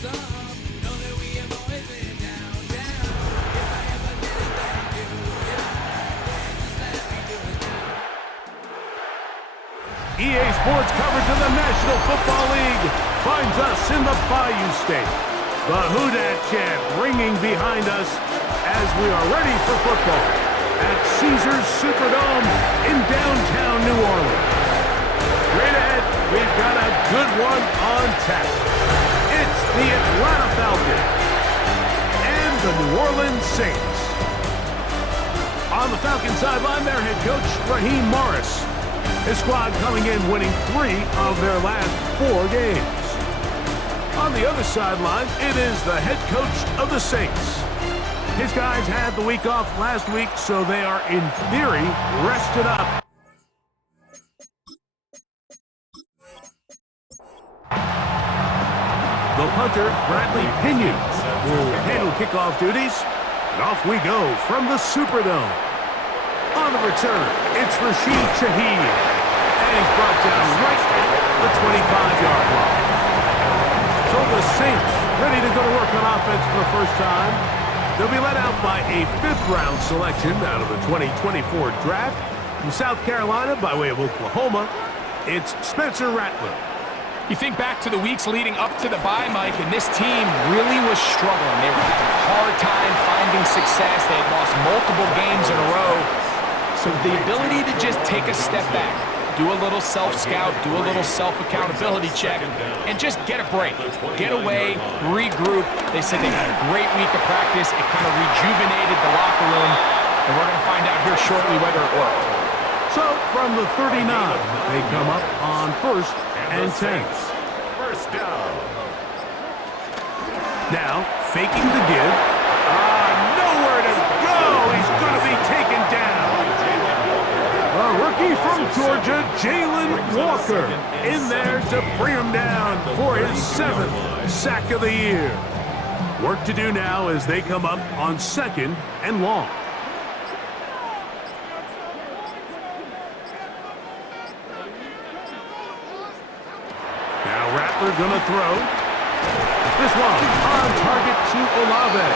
EA Sports coverage of the National Football League finds us in the Bayou State. The Who Dat chant ringing behind us as we are ready for football at Caesars Superdome in downtown New Orleans. Straight ahead, we've got a good one on tap. It's the Atlanta Falcons and the New Orleans Saints. On the Falcons sideline, their head coach, Raheem Morris. His squad coming in winning 3 of their last 4 games. On the other sideline, it is the head coach of the Saints. His guys had the week off last week, so they are, in theory, rested up. The punter, Bradley Pinion, will handle kickoff duties. And off we go from the Superdome. On the return, it's Rashid Shaheed. And he's brought down right at the 25-yard line. So the Saints ready to go to work on offense for the first time. They'll be led out by a 5th-round selection out of the 2024 draft. From South Carolina by way of Oklahoma, it's Spencer Rattler. You think back to the weeks leading up to the bye, Mike, and this team really was struggling. They were having a hard time finding success. They had lost multiple games in a row. So the ability to just take a step back, do a little self-scout, do a little self-accountability check, and just get a break. Get away, regroup. They said they had a great week of practice. It kind of rejuvenated the locker room, and we're going to find out here shortly whether it worked. So from the 39, they come up on 1st and 10. First down. Now, faking the give. Nowhere to go. He's going to be taken down. The rookie from Georgia, Jalen Walker, in there to bring him down for his 7th sack of the year. Work to do now as they come up on 2nd and long. Now Rattler gonna throw. This one on target to Olave.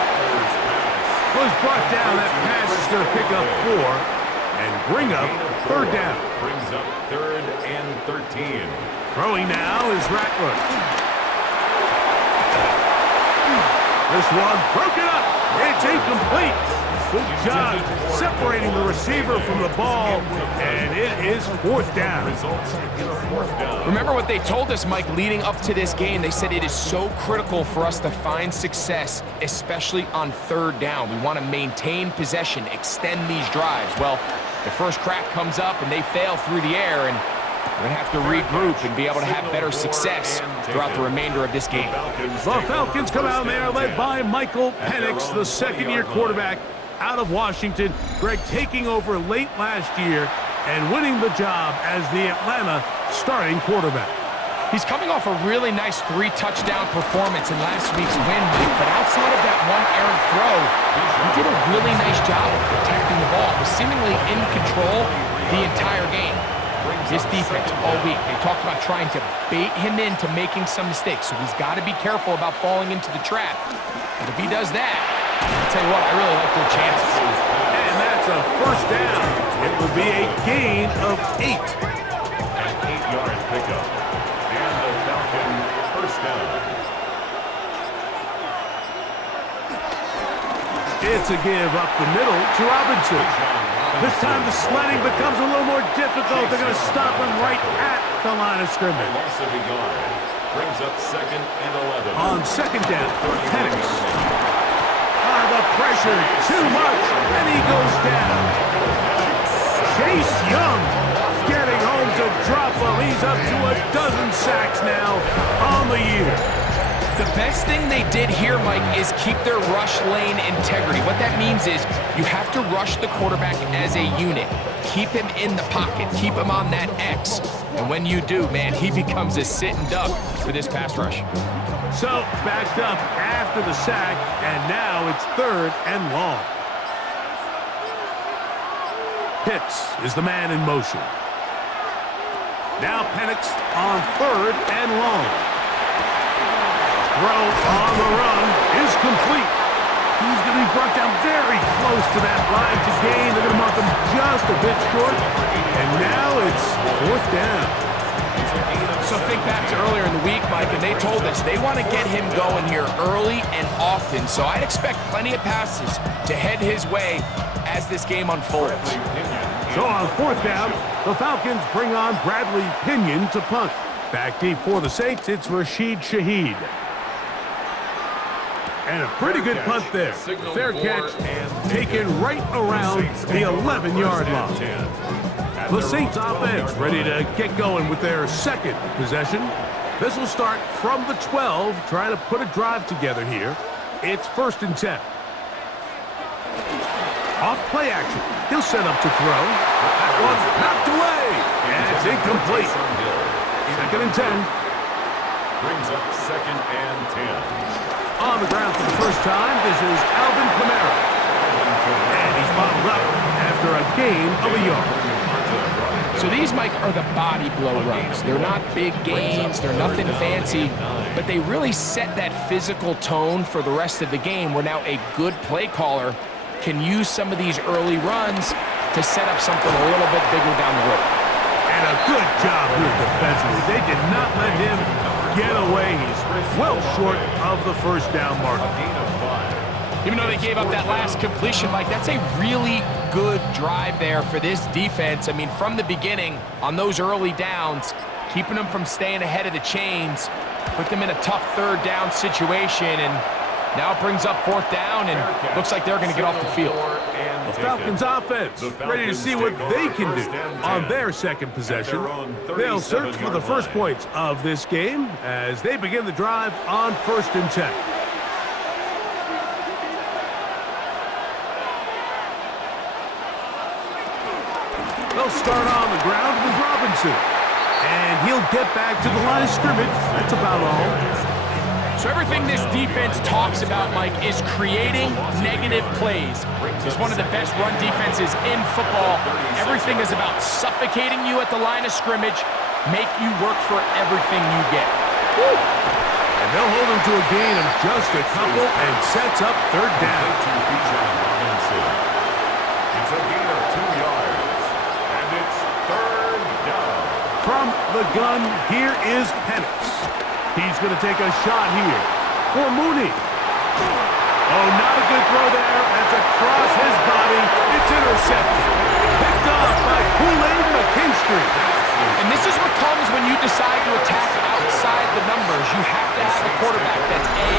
Was brought down. That pass is gonna pick up 4 and bring up 3rd down. Brings up 3rd and 13. Throwing now is Rattler. This one broken up. It's incomplete. Good job separating the receiver from the ball, and it is 4th down. Results in a 4th down. Remember what they told us, Mike, leading up to this game. They said it is so critical for us to find success, especially on 3rd down. We want to maintain possession, extend these drives. Well, the first crack comes up, and they fail through the air, and we're going to have to regroup and be able to have better success throughout the remainder of this game. The Falcons come out there led by Michael Penix, the 2nd-year quarterback out of Washington. Greg taking over late last year and winning the job as the Atlanta starting quarterback. He's coming off a really nice 3-touchdown performance in last week's win, Mike, but outside of that one errant throw, he did a really nice job of protecting the ball. He was seemingly in control the entire game. This defense all week, they talked about trying to bait him into making some mistakes, so he's got to be careful about falling into the trap. But if he does that, I'll tell you what, I really like their chances. And that's a 1st down. It will be a gain of 8. An 8-yard pickup. And the Falcon 1st down. It's a give up the middle to Robinson. This time the sledding becomes a little more difficult. They're going to stop him right at the line of scrimmage. Loss of a yard. Brings up 2nd and 11. On 2nd down, Penix. The pressure, too much, and he goes down. Chase Young getting home to drop him. He's up to a dozen sacks now on the year. The best thing they did here, Mike, is keep their rush lane integrity. What that means is you have to rush the quarterback as a unit. Keep him in the pocket. Keep him on that X. And when you do, man, he becomes a sitting duck for this pass rush. So, backed up after the sack, and now it's 3rd and long. Pitts is the man in motion. Now Penix on 3rd and long. throw on the run is complete. He's going to be brought down very close to that line to gain. They're going to mark him just a bit short. And now it's 4th down. So think back to earlier in the week, Mike, and they told us they want to get him going here early and often. So I'd expect plenty of passes to head his way as this game unfolds. So on 4th down, the Falcons bring on Bradley Pinion to punt. Back deep for the Saints, it's Rashid Shaheed. And a pretty good punt there. Fair catch, taken right around the 11-yard line. The Saints offense ready to get going with their second possession. This will start from the 12, trying to put a drive together here. It's 1st and 10. Off play action. He'll set up to throw. That one's knocked away. And it's incomplete. 2nd and 10. Brings up 2nd and 10. On the ground for the first time, this is Alvin Kamara. And he's bottled up after a gain of a yard. So these, Mike, are the body blow runs. They're not big gains, they're nothing fancy, but they really set that physical tone for the rest of the game where now a good play caller can use some of these early runs to set up something a little bit bigger down the road. And a good job here defensively. They did not let him get away. He's well short of the 1st down mark. Even though they gave up that last completion, Mike, that's a really good drive there for this defense. I mean, from the beginning, on those early downs, keeping them from staying ahead of the chains, put them in a tough 3rd down situation, and now it brings up 4th down, and looks like they're going to get off the field. The Falcons offense ready to see what they can do on their second possession. They'll search for the first points of this game as they begin the drive on 1st and 10. They'll start on the ground with Robinson. And he'll get back to the line of scrimmage. That's about all. So everything this defense talks about, Mike, is creating negative plays. It's one of the best run defenses in football. Everything is about suffocating you at the line of scrimmage, make you work for everything you get. Woo. And they'll hold him to a gain of just a couple and sets up 3rd down. It's a gain of 2 yards. And it's 3rd down. From the gun, here is Penix. He's going to take a shot here for Mooney. Oh, not a good throw there. That's across his body. It's intercepted. Picked off by Kool-Aid McKinstry. And this is what comes when you decide to attack outside the numbers. You have to have a quarterback that's A,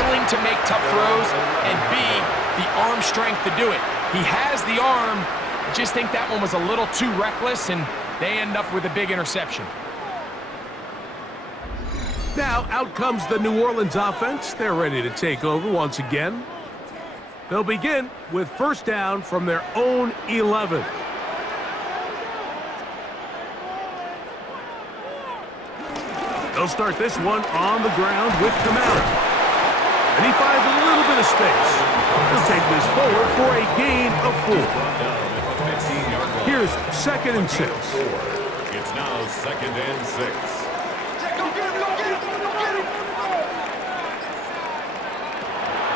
willing to make tough throws, and B, the arm strength to do it. He has the arm. I just think that one was a little too reckless, and they end up with a big interception. Now, out comes the New Orleans offense. They're ready to take over once again. They'll begin with 1st down from their own 11. They'll start this one on the ground with Kamara. And he finds a little bit of space. He'll take this forward for a gain of 4. Here's 2nd and 6. It's now 2nd and 6.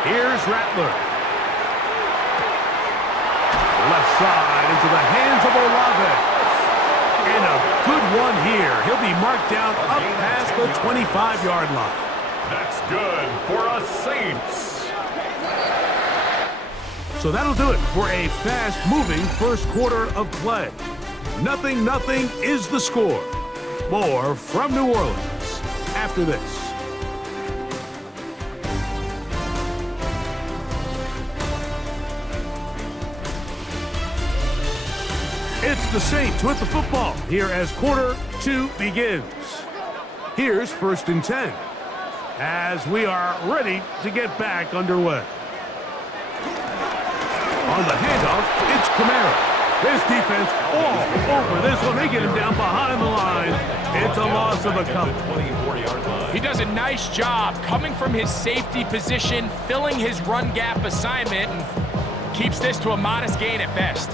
Here's Rattler. Left side into the hands of Olave. And a good one here. He'll be marked down up past the 25-yard line. That's good for us Saints. So that'll do it for a fast-moving first quarter of play. 0-0 is the score. More from New Orleans after this. It's the Saints with the football here as quarter 2 begins. Here's 1st and 10 as we are ready to get back underway. On the handoff, it's Kamara. This defense all over this one. They get him down behind the line. It's a loss of a couple. He does a nice job coming from his safety position, filling his run gap assignment, and keeps this to a modest gain at best.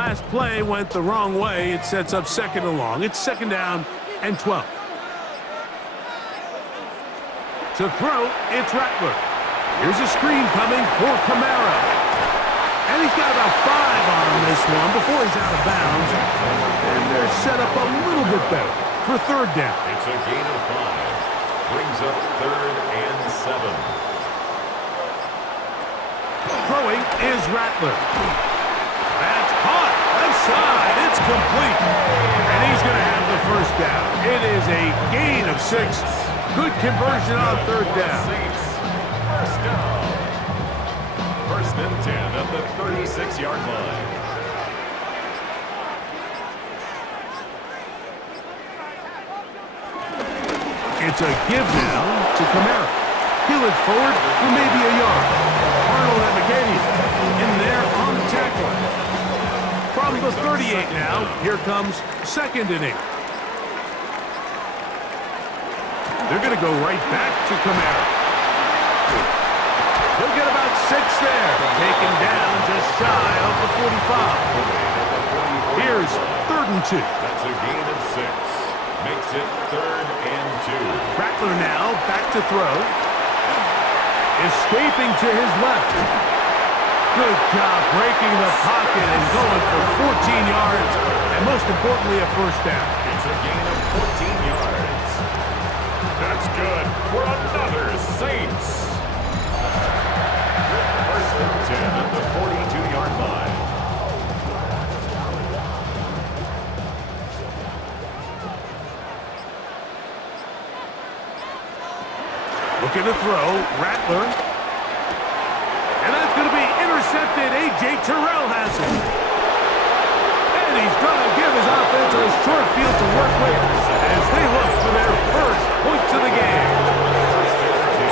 last play went the wrong way. It sets up 2nd and long. It's 2nd down and 12. To throw, it's Rattler. Here's a screen coming for Kamara. And he's got about 5 on this one before he's out of bounds. And they're set up a little bit better for 3rd down. It's a gain of 5. Brings up 3rd and 7. Throwing is Rattler. That's caught. Left side. It's complete. And he's going to have the 1st down. It is a gain of 6. Good conversion on 3rd down. 1st down. 1st and 10 at the 36-yard line. It's a give now to Kamara. He'll look forward for maybe a yard. Arnold and McGahee in there on the tackle. From the 38 now, here comes 2nd and 8. They're going to go right back to Kamara. He'll get about 6 there. Taken down just shy of the 45. Here's 3rd and 2. That's a gain of 6. Makes it 3rd and 2. Rattler now back to throw. Escaping to his left. Good job breaking the pocket and going for 14 yards. And most importantly, a 1st down. It's a gain of 14 yards. That's good for another Saints. 1st and 10 at the 42-yard line. Looking to throw, Rattler. And that's going to be intercepted. A.J. Terrell has it. And he's going to give his offense a short field to work with as they look for their 1st points of the game.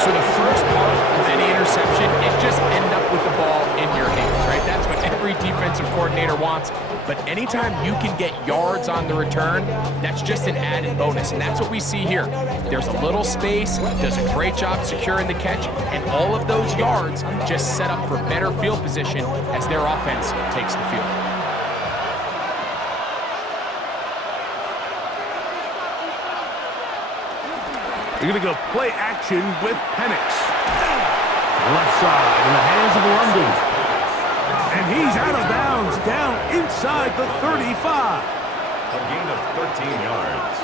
So the first part of any interception, it just end up with the ball in your hands, right? That's what every defensive coordinator wants. But anytime you can get yards on the return, that's just an added bonus. And that's what we see here. There's a little space, does a great job securing the catch, and all of those yards just set up for better field position as their offense takes the field. You're going to go play action with Penix. Left side in the hands of London. And he's out of bounds down inside the 35. A gain of 13 yards.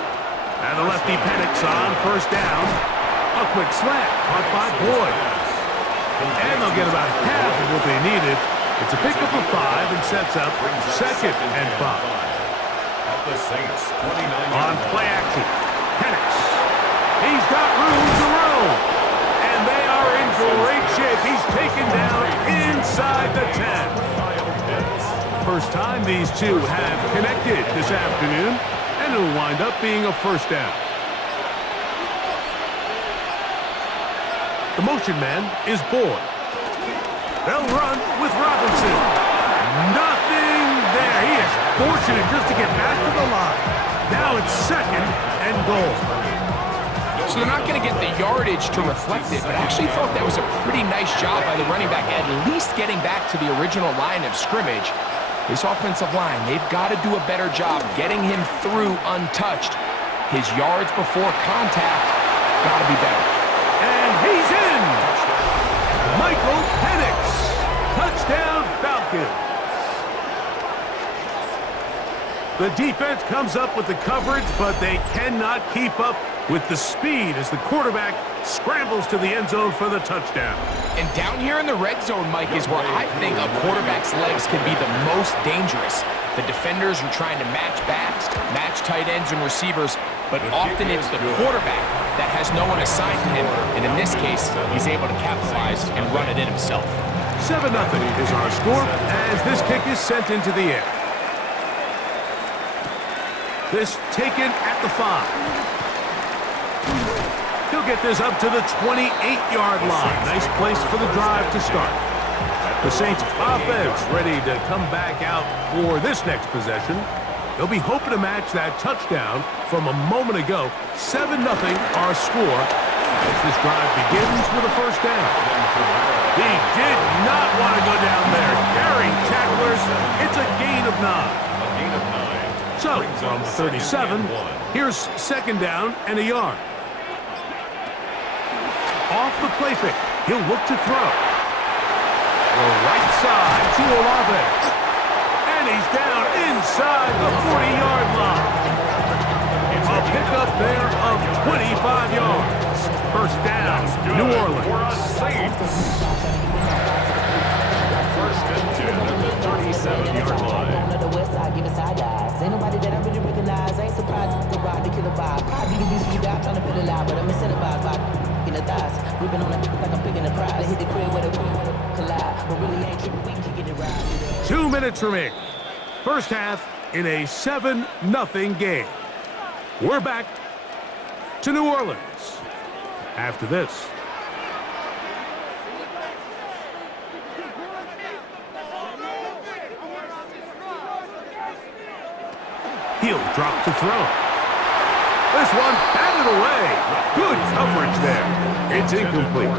And the lefty Penix on 1st down. A quick slant caught by Boyd. And they'll get about half of what they needed. It's a pickup of 5 and sets up 2nd and 5. At the Saints 29. On play action, Penix. He's got room to roam. And they are in great shape. He's taken down inside the 10. First time these two have connected this afternoon. And it'll wind up being a 1st down. The motion man is Boyd. They'll run with Robinson. Nothing there. He is fortunate just to get back to the line. Now it's 2nd and goal. So they're not going to get the yardage to reflect it, but I actually thought that was a pretty nice job by the running back, at least getting back to the original line of scrimmage. This offensive line, they've got to do a better job getting him through untouched. His yards before contact got to be better. And he's in! Michael Penix. Touchdown Falcons. The defense comes up with the coverage, but they cannot keep up with the speed as the quarterback scrambles to the end zone for the touchdown. And down here in the red zone, Mike, is where I think a quarterback's legs can be the most dangerous. The defenders are trying to match backs, match tight ends and receivers, but often it's the quarterback that has no one assigned to him, and in this case, he's able to capitalize and run it in himself. 7-0 is our score as this kick is sent into the air. This taken at the 5. He'll get this up to the 28-yard line. Nice place for the drive to start. The Saints offense ready to come back out for this next possession. They'll be hoping to match that touchdown from a moment ago. 7-0 our score as this drive begins with a first down. He did not want to go down there. Carrying tacklers, it's a gain of 9. A gain of 9. So, from 37, here's second down and a yard. Off the play fake, he'll look to throw. The right side to Olave. And he's down inside the 40-yard line. A pickup there of 25 yards. First down, New Orleans. For us Saints. First and 10 at the 37-yard line. On the west side, giving side eyes. Ain't nobody that I really recognize. Ain't surprised to ride the killer vibe. Probably the beast we got, trying to feel alive, but I'm incentivized by in the thighs. Ripping on it like I'm picking a pride. They hit the crib where the collide, but really ain't tripping. We can get it right. 2 minutes remaining. First half in a 7-0 game. We're back to New Orleans after this. He'll drop to throw. This one batted away. Good coverage there. It's incomplete.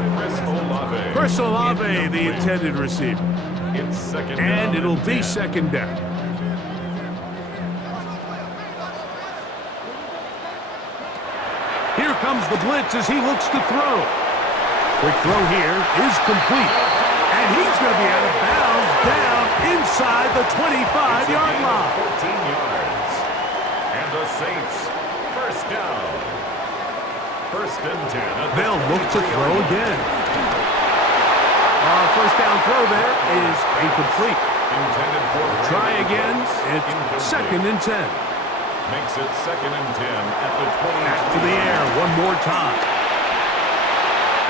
Chris Olave, the intended receiver. It's second down And it'll be 10. second down. Here comes the blitz as he looks to throw. Quick throw here is complete. And he's going to be out of bounds down inside the 25-yard line. 14 yards. And the Saints, first down. First and 10. They'll look to throw again. First down throw there is incomplete. Intended for Try again. It's second and 10. Makes it second and 10 at the 20. Back to the air one more time.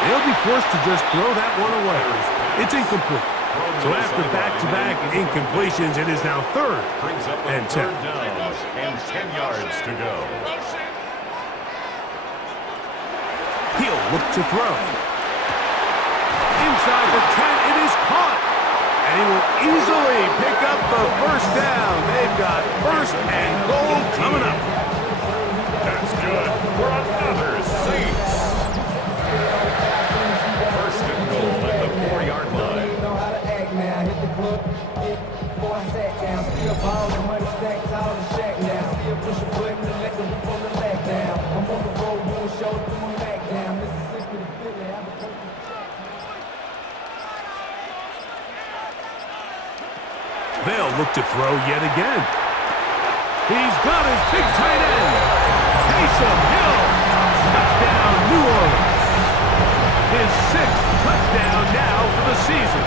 They'll be forced to just throw that one away. It's incomplete. So after back-to-back incompletions, it is now third Brings up a and 10. third down and 10 yards to go. He'll look to throw. Inside the 10, it is caught. And he will easily pick up the first down. They've got first and goal coming up. That's good for another Saints. First and goal at the 4-yard line. Know how to act now. Hit the club, hit before I sat down. Still balls and money stacks out of the shack now. Still push a button and let the roof on the leg down. I'm on the road doing shows, doing back down. Mississippi to Philly, I'm a They'll look to throw yet again. He's got his big tight end. Taysom Hill. Touchdown, New Orleans. His 6th touchdown now for the season.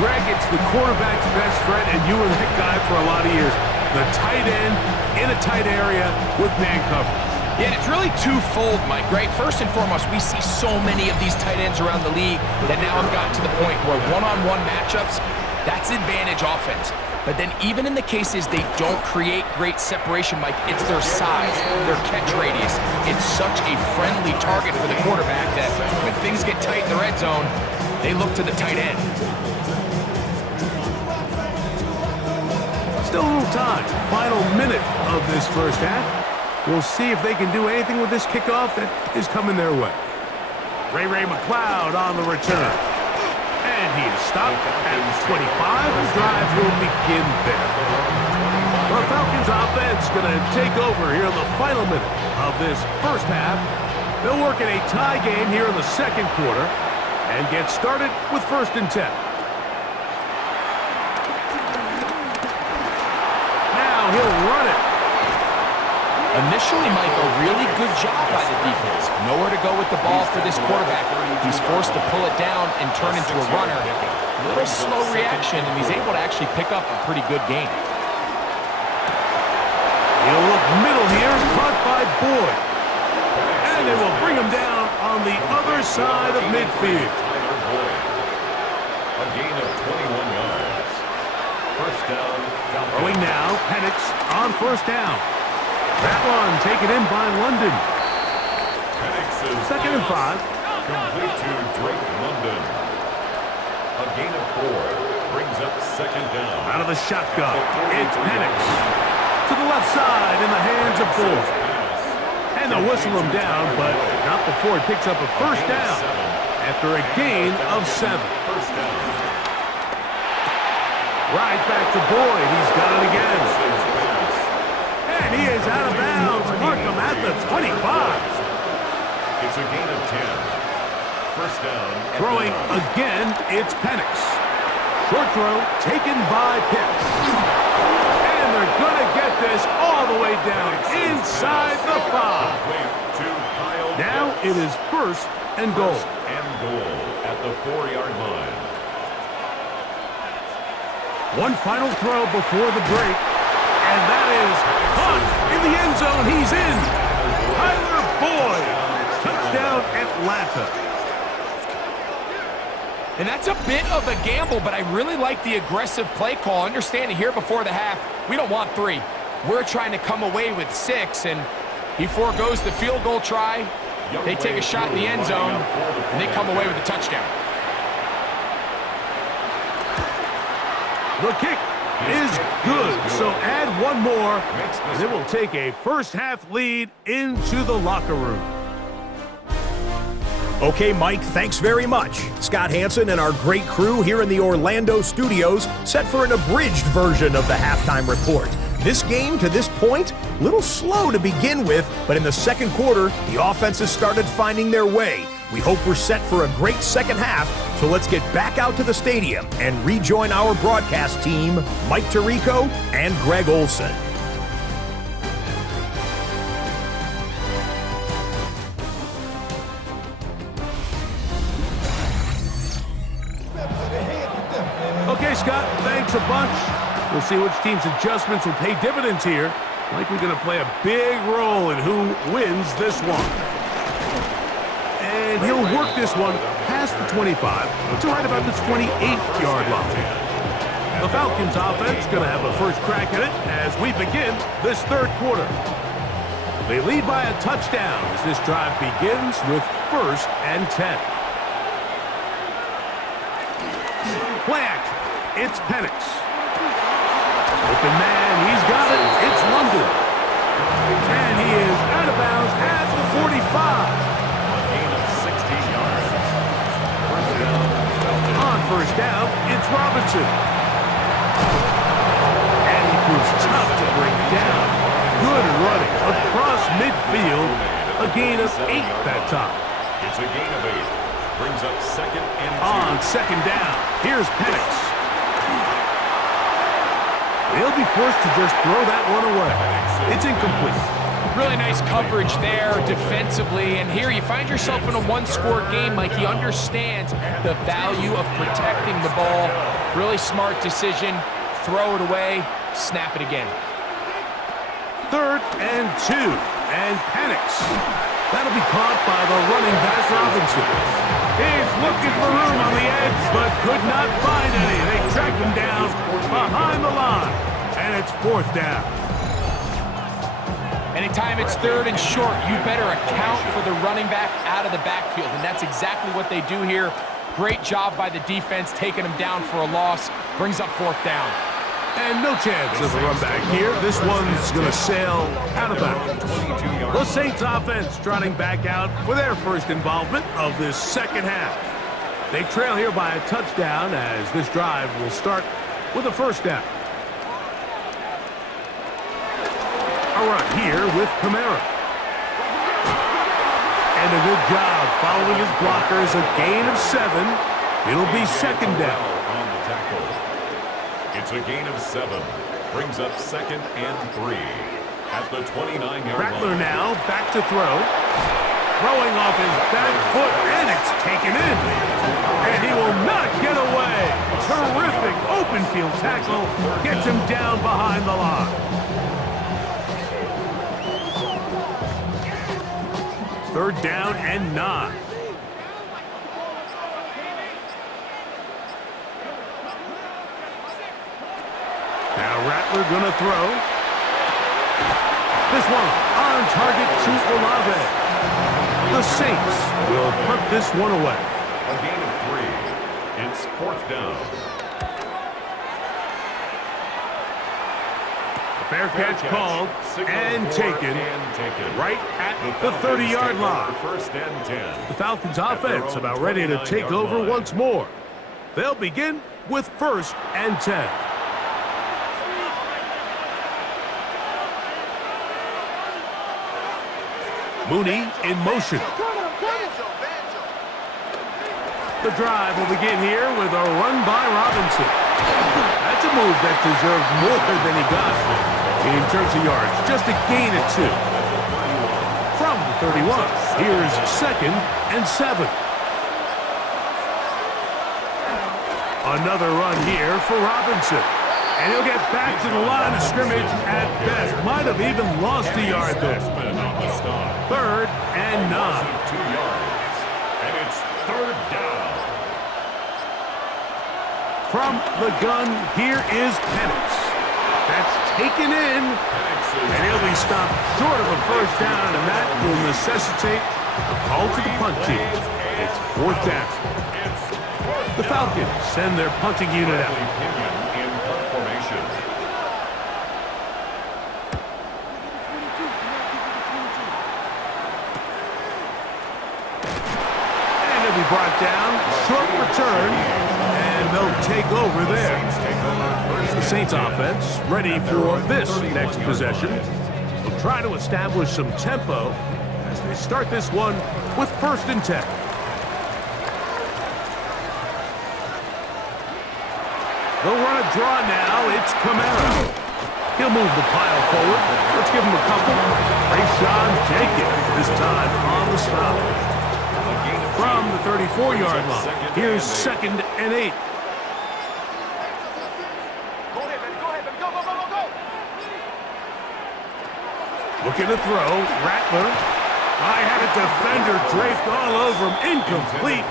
Greg, it's the quarterback's best friend, and you were that guy for a lot of years. The tight end in a tight area with man coverage. Yeah, and it's really twofold, Mike, right? First and foremost, we see so many of these tight ends around the league that now have gotten to the point where one-on-one matchups, that's advantage offense. But then even in the cases they don't create great separation, Mike, it's their size, their catch radius. It's such a friendly target for the quarterback that when things get tight in the red zone, they look to the tight end. Still a little time. Final minute of this first half. We'll see if they can do anything with this kickoff that is coming their way. Ray McLeod on the return. And he is stopped at 25. The drive will begin there. The Falcons offense going to take over here in the final minute of this first half. They'll work in a tie game here in the second quarter and get started with first and 10. Now he'll run it. Initially, Mike, a really good job by the defense. Nowhere to go with the ball for this quarterback. He's forced to pull it down and turn into a runner. A little slow reaction, and he's able to actually pick up a pretty good game. He'll look middle here, caught by Boyd. And they will bring him down on the other side of midfield. A gain of 21 yards. First down. Throwing now, Penix on first down. That one taken in by London. Second and 5. Complete to Drake London. A gain of 4 brings up second down. Out of the shotgun, it's Penix. To the left side in the hands of Boyd. And And they'll whistle him down, but not before he picks up a first down after a gain of 7. First down. Right back to Boyd. He's got it again. And he is out of bounds. Mark him at the 25. It's a gain of 10. First down. Throwing again, it's Penix. Short throw taken by Pitts. And they're going to get this all the way down inside the 5. Now it is first and goal. And goal at the 4-yard line. One final throw before the break. And that is caught in the end zone. He's in. Tyler Boyd. Touchdown, Atlanta. And that's a bit of a gamble, but I really like the aggressive play call. Understanding here before the half, we don't want 3. We're trying to come away with 6, and he forgoes the field goal try. They take a shot in the end zone, and they come away with a touchdown. The kick is good, so add one more, and it will take a first-half lead into the locker room. Okay, Mike, thanks very much. Scott Hansen and our great crew here in the Orlando studios set for an abridged version of the halftime report. This game, to this point, a little slow to begin with, but in the second quarter, the offenses started finding their way. We hope we're set for a great second half, so let's get back out to the stadium and rejoin our broadcast team, Mike Tirico and Greg Olson. Okay, Scott, thanks a bunch. We'll see which team's adjustments will pay dividends here. Likely going to play a big role in who wins this one. And he'll work this one past the 25 to right about the 28-yard line. The Falcons offense going to have a first crack at it as we begin this third quarter. They lead by a touchdown as this drive begins with first and 10. Play action. It's Penix. Open man, he's got it. It's London. And he is out of bounds at the 45. A gain of 16 yards. First down. On first down, it's Robinson. And he proves tough to bring down. Good running across midfield. A gain of 8 that time. It's a gain of 8. Brings up second and 2. On second down, here's Penix. They'll be forced to just throw that one away. It's incomplete. Really nice coverage there defensively, and here you find yourself in a one-score game. Like, he understands the value of protecting the ball. Really smart decision. Throw it away, snap it again. Third and 2, and Penix. That'll be caught by the running back, Robinson. He's looking for room on the edge, but could not find any. They track him down behind the line, and it's fourth down. Anytime it's third and short, you better account for the running back out of the backfield, and that's exactly what they do here. Great job by the defense, taking him down for a loss. Brings up fourth down. And no chance of a run back here. This one's going to sail out of bounds. The Saints offense trotting back out for their first involvement of this second half. They trail here by a touchdown as this drive will start with a first down. A run here with Kamara. And a good job following his blockers. A gain of 7. It'll be second down. On the tackle. It's a gain of 7. Brings up second and 3 at the 29-yard line. Rattler now back to throw. Throwing off his back foot, and it's taken in. And he will not get away. Terrific open field tackle. Gets him down behind the line. Third down and 9. Now Rattler gonna throw. This one on target to Olave. The Saints will put this one away. A gain of 3. It's fourth down. Fair catch called and taken right at the 30-yard line. First and 10. The Falcons offense about ready to take over once more. They'll begin with 1st and 10. Mooney in motion. The drive will begin here with a run by Robinson. That's a move that deserved more than he got in terms of yards. Just a gain of 2. From the 31, here's 2nd and 7. Another run here for Robinson. And he'll get back to the line of scrimmage at best. Might have even lost a yard there. 3rd and 9. 2 yards. And it's 3rd down. From the gun, here is Penix. That's taken in. And he'll be stopped short of a 1st down, and that will necessitate a call to the punt team. It's 4th down. The Falcons send their punting unit out. In punt formation. And he'll be brought down. Short return. And they'll take over there. The Saints offense ready for this next possession. They'll try to establish some tempo as they start this one with 1st and 10. They'll run a draw now. It's Kamara. He'll move the pile forward. Let's give him a couple. Rashawn Jenkins this time on the stop. From the 34-yard line, here's 2nd and 8. Looking to throw. Rattler. I had a defender draped all over him. Incomplete.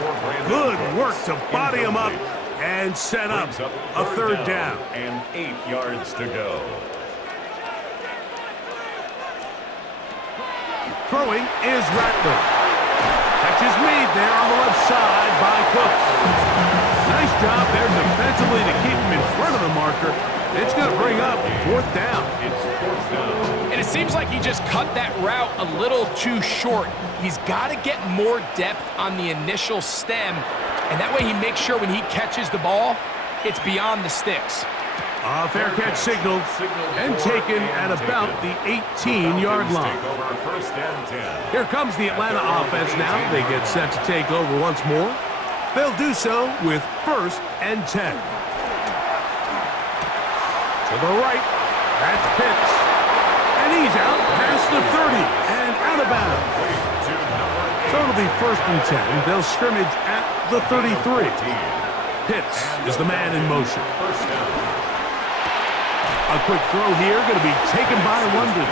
Good work to body him up and set up a 3rd down. And 8 yards to go. Throwing is Rattler. Catch is made there on the left side by Cooks. Nice job there defensively to keep him in front of the marker. It's going to bring up 4th down. It's 4th down. And it seems like he just cut that route a little too short. He's got to get more depth on the initial stem, and that way he makes sure when he catches the ball, it's beyond the sticks. A fair catch signaled and taken at about the 18-yard line. Here comes the Atlanta offense now. They get set to take over once more. They'll do so with 1st and 10. To the right, that's Pitts. And he's out past the 30 and out of bounds. So it'll be 1st and 10. They'll scrimmage at the 33. Pitts is the man in motion. A quick throw here, going to be taken by London.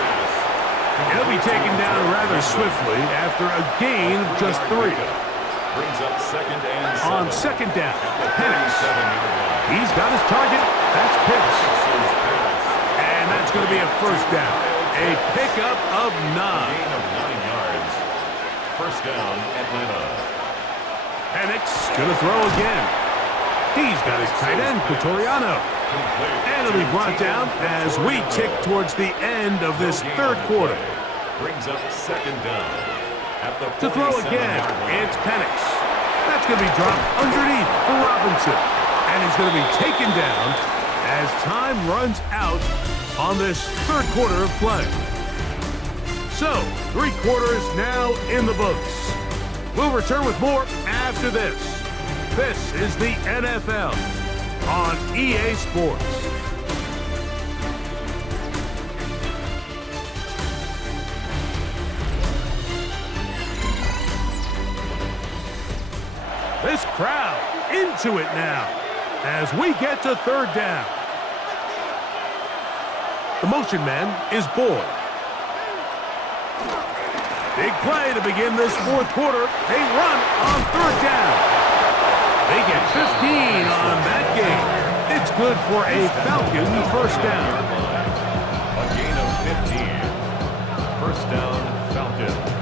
He'll be taken down rather swiftly after a gain of just 3. Brings up 2nd and 7. On 2nd down, Penix. He's got his target. That's Pitts. And that's going to be a 1st down. A pickup of 9. Gain of 9 yards. 1st down, Atlanta. Penix going to throw again. He's got his tight end, Pretoriano. And it'll be brought down as we tick towards the end of this 3rd quarter. Brings up 2nd down. At the To throw again, it's Penix. That's going to be dropped underneath for Robinson. And he's going to be taken down as time runs out on this 3rd quarter of play. So, 3 quarters now in the books. We'll return with more after this. This is the NFL on EA Sports. This crowd into it now as we get to 3rd down. The motion man is Boyd. Big play to begin this 4th quarter. They run on 3rd down. They get 15 on that game. It's good for a Falcon 1st down. A gain of 15. 1st down, Falcons.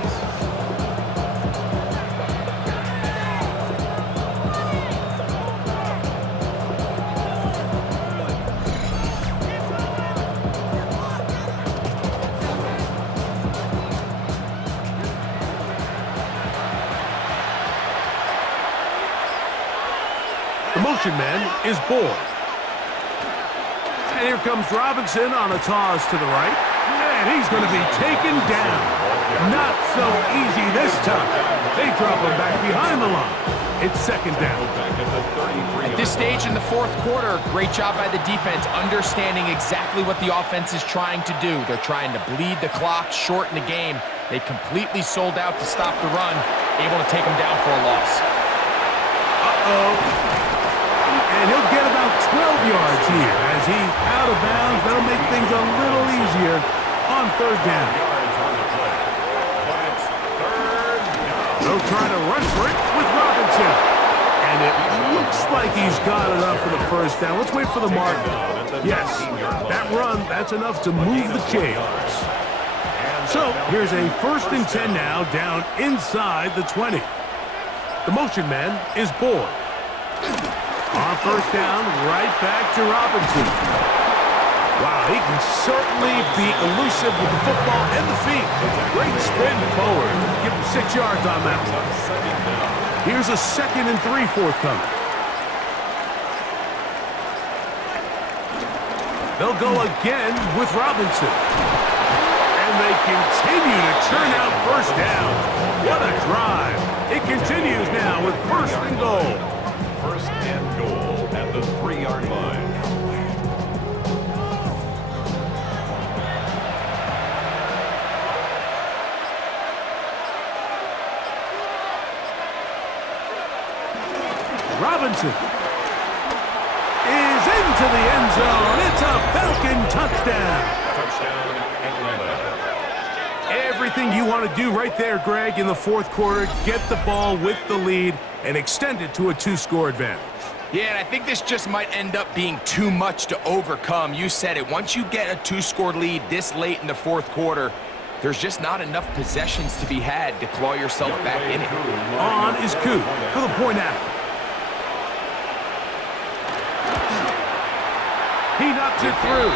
motion man is Boyd. And here comes Robinson on a toss to the right. And he's going to be taken down. Not so easy this time. They drop him back behind the line. It's second down. At this stage in the fourth quarter, great job by the defense, understanding exactly what the offense is trying to do. They're trying to bleed the clock, shorten the game. They completely sold out to stop the run, able to take them down for a loss. And he'll get about 12 yards here as he's out of bounds. That'll make things a little easier on third down. They'll try to run for it with Robinson. And it looks like he's got enough for the first down. Let's wait for the mark. Yes, that run, that's enough to move the chains. So here's a 1st and 10 now, down inside the 20. The motion man is Boyd. On first down, right back to Robinson. Wow, he can certainly be elusive with the football and the feet. Great spin forward. Give him 6 yards on that one. Here's a 2nd and 3 forthcoming. They'll go again with Robinson. And they continue to churn out first down. What a drive. It continues now with 1st and goal. 1st and goal at the 3-yard line. Robinson is into the end zone. It's a Falcon touchdown. Touchdown, Atlanta. Everything you want to do right there, Greg, in the fourth quarter. Get the ball with the lead and extend it to a 2-score advantage. Yeah, and I think this just might end up being too much to overcome. You said it. Once you get a 2-score lead this late in the fourth quarter, there's just not enough possessions to be had to claw yourself back in it. On is Koo for the point after. He knocks it through,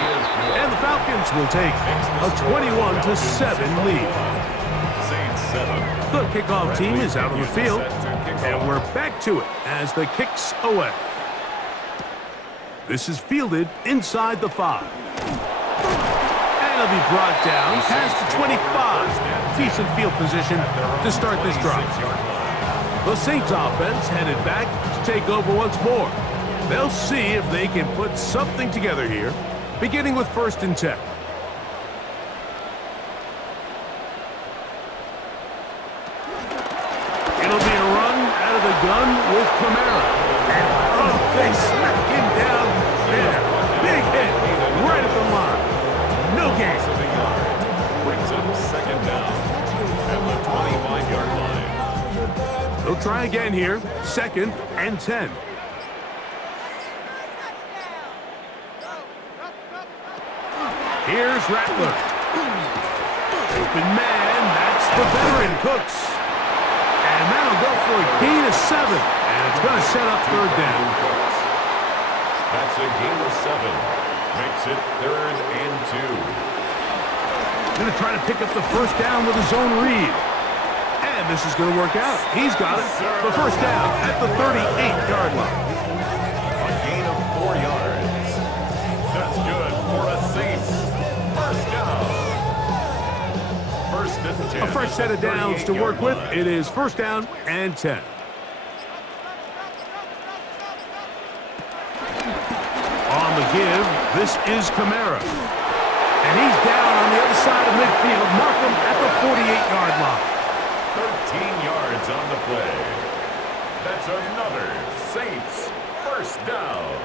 and the Falcons will take a 21-7 lead. The kickoff team is out on the field, and we're back to it as the kick's away. This is fielded inside the 5. And it'll be brought down past the 25. Decent field position to start this drive. The Saints offense headed back to take over once more. They'll see if they can put something together here, beginning with 1st and 10. It'll be a run out of the gun with Camara. And, they smack him down there. Big hit right at the line. No gain. Brings up 2nd down at the 25-yard line. They'll try again here. 2nd and 10. Here's Rattler. Open man, that's the veteran Cooks. And that'll go for a gain of 7. And it's going to set up 3rd down. That's a gain of 7. Makes it 3rd and 2. Going to try to pick up the first down with his own read. And this is going to work out. He's got it. The first down at the 38-yard line. A gain of 4 yards. That's good for a Saints. First down. 1st and 10. A fresh set of downs to work with. It is 1st down and 10. On the give, this is Camara. And he's down on the other side of midfield. Mark him at the 48-yard line. 13 yards on the play. That's another Saints first down.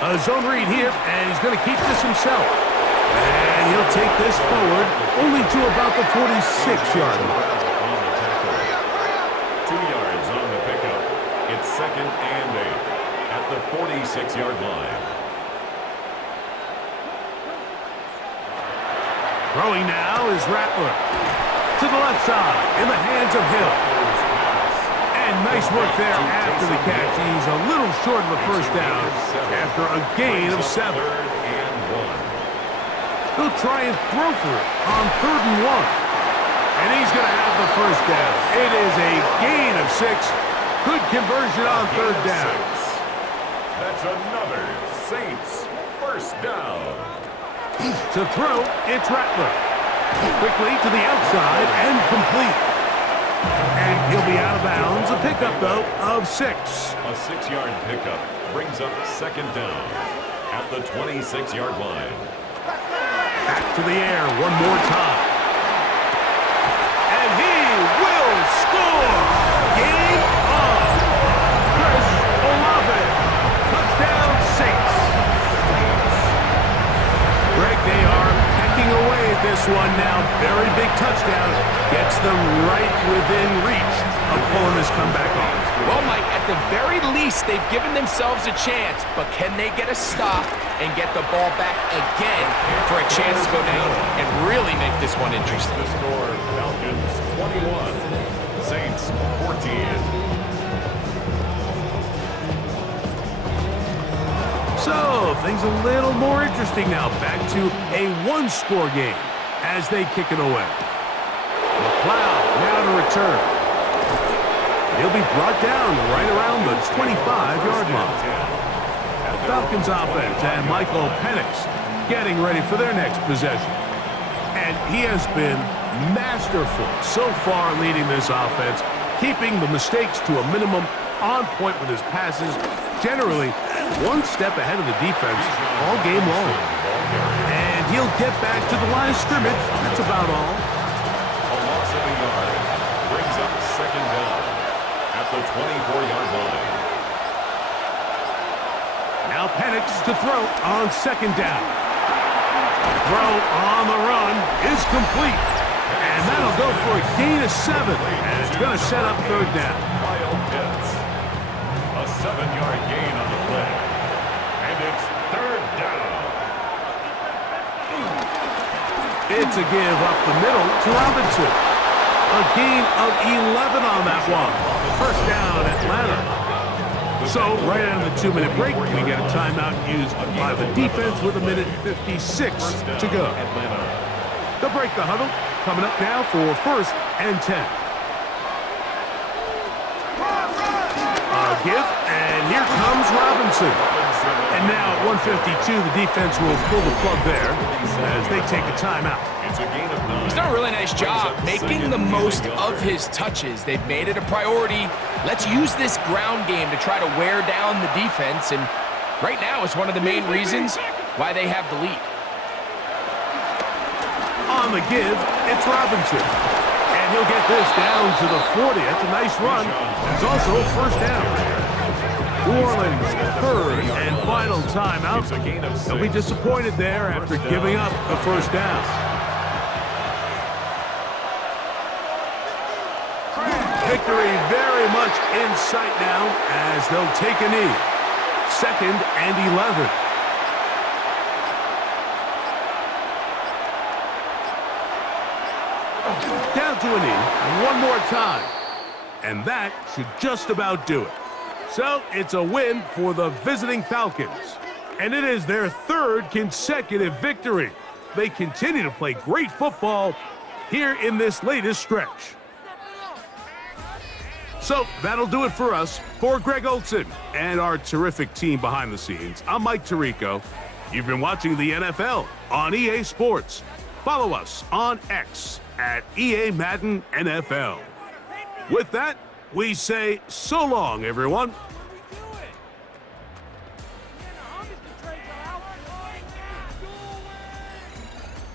A zone read here, and he's going to keep this himself. And he'll take this forward only to about the 46-yard line. 2 yards on the pickup. It's 2nd and 8 at the 46-yard line. Throwing now is Rattler. To the left side, in the hands of Hill. And nice work there after the catch. He's a little short of the first down after a gain of 7. 3rd and 1. He'll try and throw for it on 3rd and 1. And he's going to have the first down. It is a gain of 6. Good conversion on third down. That's another Saints first down. To throw, it's Rattler. Quickly to the outside and complete. And he'll be out of bounds. A pickup, though, of 6. A 6-yard pickup brings up second down at the 26-yard line. Back to the air one more time. And he will score! Game on! Chris Olave. Touchdown, Saints. Greg, they are pecking away at this one now. Very big touchdown. Gets them right within reach of pulling this comeback off. Well, Mike, at the very least, they've given themselves a chance, but can they get a stop and get the ball back again for a chance to go down and really make this one interesting? The score, Falcons 21, Saints 14. So, things a little more interesting now. Back to a one-score game as they kick it away. McLeod now to return. He'll be brought down right around the 25-yard line. The Falcons offense and Michael Penix getting ready for their next possession. And he has been masterful so far leading this offense, keeping the mistakes to a minimum, on point with his passes, generally one step ahead of the defense all game long. And he'll get back to the line of scrimmage. That's about all. A loss of a yard brings up second down at the 24-yard line. Now Penix to throw on second down. Throw on the run is complete. And that'll go for a gain of 7. And it's going to set up third down. A 7-yard gain on the play. And it's third down. It's a give up the middle to Robinson. A gain of 11 on that one. First down, Atlanta. So, right out of the 2-minute break, we get a timeout used by the defense with 1:56 to go. They'll break the huddle. Coming up now for 1st and 10. A give, and here comes Robinson. And now at 1:52, the defense will pull the plug there as they take a timeout. He's done a really nice job making the most of his touches. They've made it a priority. Let's use this ground game to try to wear down the defense, and right now it's one of the main reasons why they have the lead. On the give, it's Robinson. And he'll get this down to the 40. That's a nice run. It's also a first down. New Orleans, third and final timeout. They'll be disappointed there after giving up the first down. Victory very much in sight now as they'll take a knee. 2nd and 11. Down to a knee one more time. And that should just about do it. So it's a win for the visiting Falcons. And it is their 3rd consecutive victory. They continue to play great football here in this latest stretch. So that'll do it for us. For Greg Olson and our terrific team behind the scenes, I'm Mike Tirico. You've been watching the NFL on EA Sports. Follow us on X at EA Madden NFL. With that, we say so long, everyone.